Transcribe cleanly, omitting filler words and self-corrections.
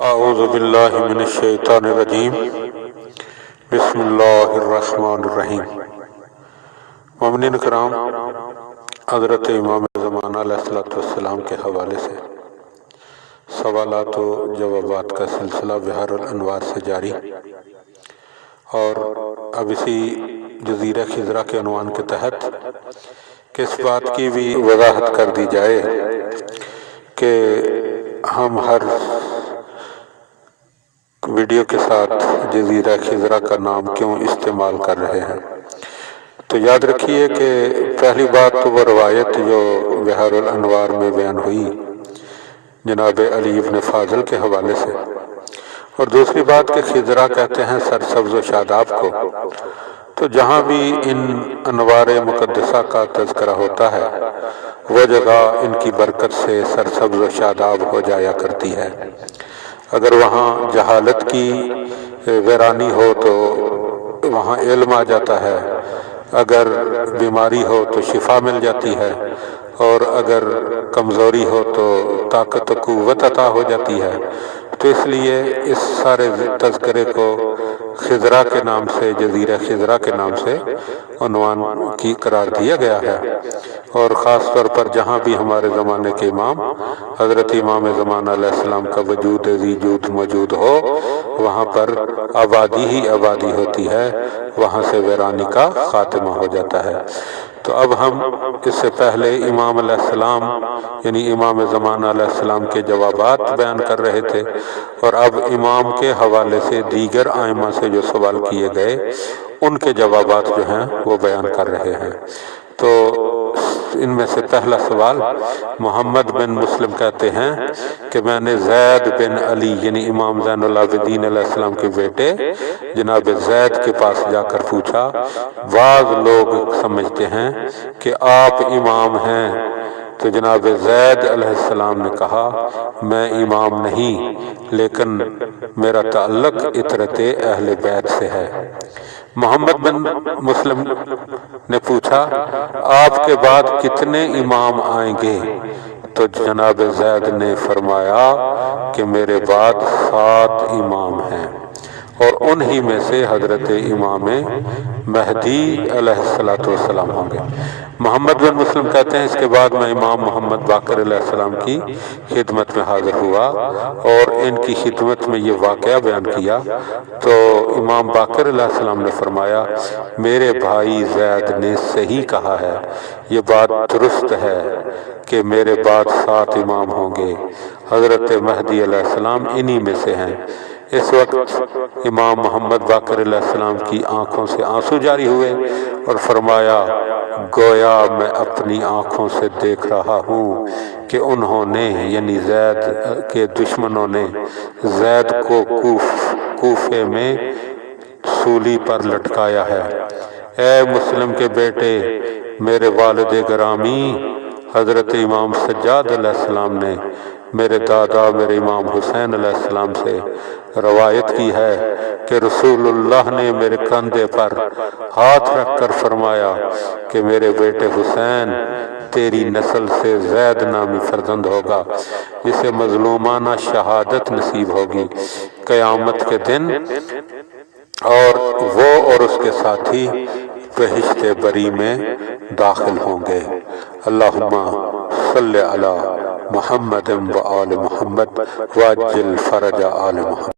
اعوذ باللہ من الشیطان الرجیم بسم اللہ الرحمن الرحیم۔ مومنین کرام، حضرت امام زمانہ علیہ السلام کے حوالے سے سوالات و جوابات کا سلسلہ بحر الانوار سے جاری، اور اب اسی جزیرہ خضرا کے عنوان کے تحت کس بات کی بھی وضاحت کر دی جائے کہ ہم ہر ویڈیو کے ساتھ جزیرہ خضرا کا نام کیوں استعمال کر رہے ہیں۔ تو یاد رکھیے کہ پہلی بات تو وہ روایت جو بحر الانوار میں بیان ہوئی جناب علی ابن فاضل کے حوالے سے، اور دوسری بات کہ خضرا کہتے ہیں سرسبز و شاداب کو، تو جہاں بھی ان انوار مقدسہ کا تذکرہ ہوتا ہے وہ جگہ ان کی برکت سے سرسبز و شاداب ہو جایا کرتی ہے۔ اگر وہاں جہالت کی ویرانی ہو تو وہاں علم آ جاتا ہے، اگر بیماری ہو تو شفا مل جاتی ہے، اور اگر کمزوری ہو تو طاقت و قوت عطا ہو جاتی ہے۔ تو اس لیے اس سارے تذکرے کو خضرا کے نام سے، جزیرہ خضرا کے نام سے عنوان کی قرار دیا گیا ہے۔ اور خاص طور پر جہاں بھی ہمارے زمانے کے امام حضرت امام زمانہ علیہ السلام کا وجود ذی موجود ہو، وہاں پر آبادی ہی آبادی ہوتی ہے، وہاں سے ویرانی کا خاتمہ ہو جاتا ہے۔ تو اب ہم اس سے پہلے امام علیہ السلام یعنی امام زمانہ علیہ السلام کے جوابات بیان کر رہے تھے، اور اب امام کے حوالے سے دیگر ائمہ سے جو سوال کیے گئے ان کے جوابات جو ہیں وہ بیان کر رہے ہیں۔ تو ان میں سے پہلا سوال، محمد بن مسلم کہتے ہیں کہ میں نے زید بن علی یعنی امام زین العابدین علیہ السلام کے بیٹے جناب زید کے پاس جا کر پوچھا، بعض لوگ سمجھتے ہیں کہ آپ امام ہیں، تو جناب زید علیہ السلام نے کہا میں امام نہیں، لیکن میرا تعلق عطرت اہل بیت سے ہے۔ محمد بن مسلم نے پوچھا آپ کے بعد کتنے امام آئیں گے؟ تو جناب زید نے فرمایا کہ میرے بعد 7 امام ہیں، اور انہی میں سے حضرت امام مہدی علیہ السلام ہوں گے۔ محمد بن مسلم کہتے ہیں اس کے بعد میں امام محمد باقر علیہ السلام کی خدمت میں حاضر ہوا اور ان کی خدمت میں یہ واقعہ بیان کیا، تو امام باقر علیہ السلام نے فرمایا میرے بھائی زید نے صحیح کہا ہے، یہ بات درست ہے کہ میرے بعد 7 امام ہوں گے، حضرت مہدی علیہ السلام انہی میں سے ہیں۔ اس وقت امام محمد باقر علیہ السلام کی آنکھوں سے آنسو جاری ہوئے اور فرمایا گویا میں اپنی آنکھوں سے دیکھ رہا ہوں کہ انہوں نے یعنی زید کے دشمنوں نے زید کو کوفے میں سولی پر لٹکایا ہے۔ اے مسلم کے بیٹے، میرے والد گرامی حضرت امام سجاد علیہ السلام نے میرے دادا میرے امام حسین علیہ السلام سے روایت کی ہے کہ رسول اللہ نے میرے کندھے پر ہاتھ رکھ کر فرمایا کہ میرے بیٹے حسین تیری نسل سے زید نامی فرزند ہوگا جسے مظلومانہ شہادت نصیب ہوگی قیامت کے دن، اور وہ اور اس کے ساتھی بہشت بری میں داخل ہوں گے۔ اللہم صلی علی محمد و آل محمد وعجل فرج آل محمد۔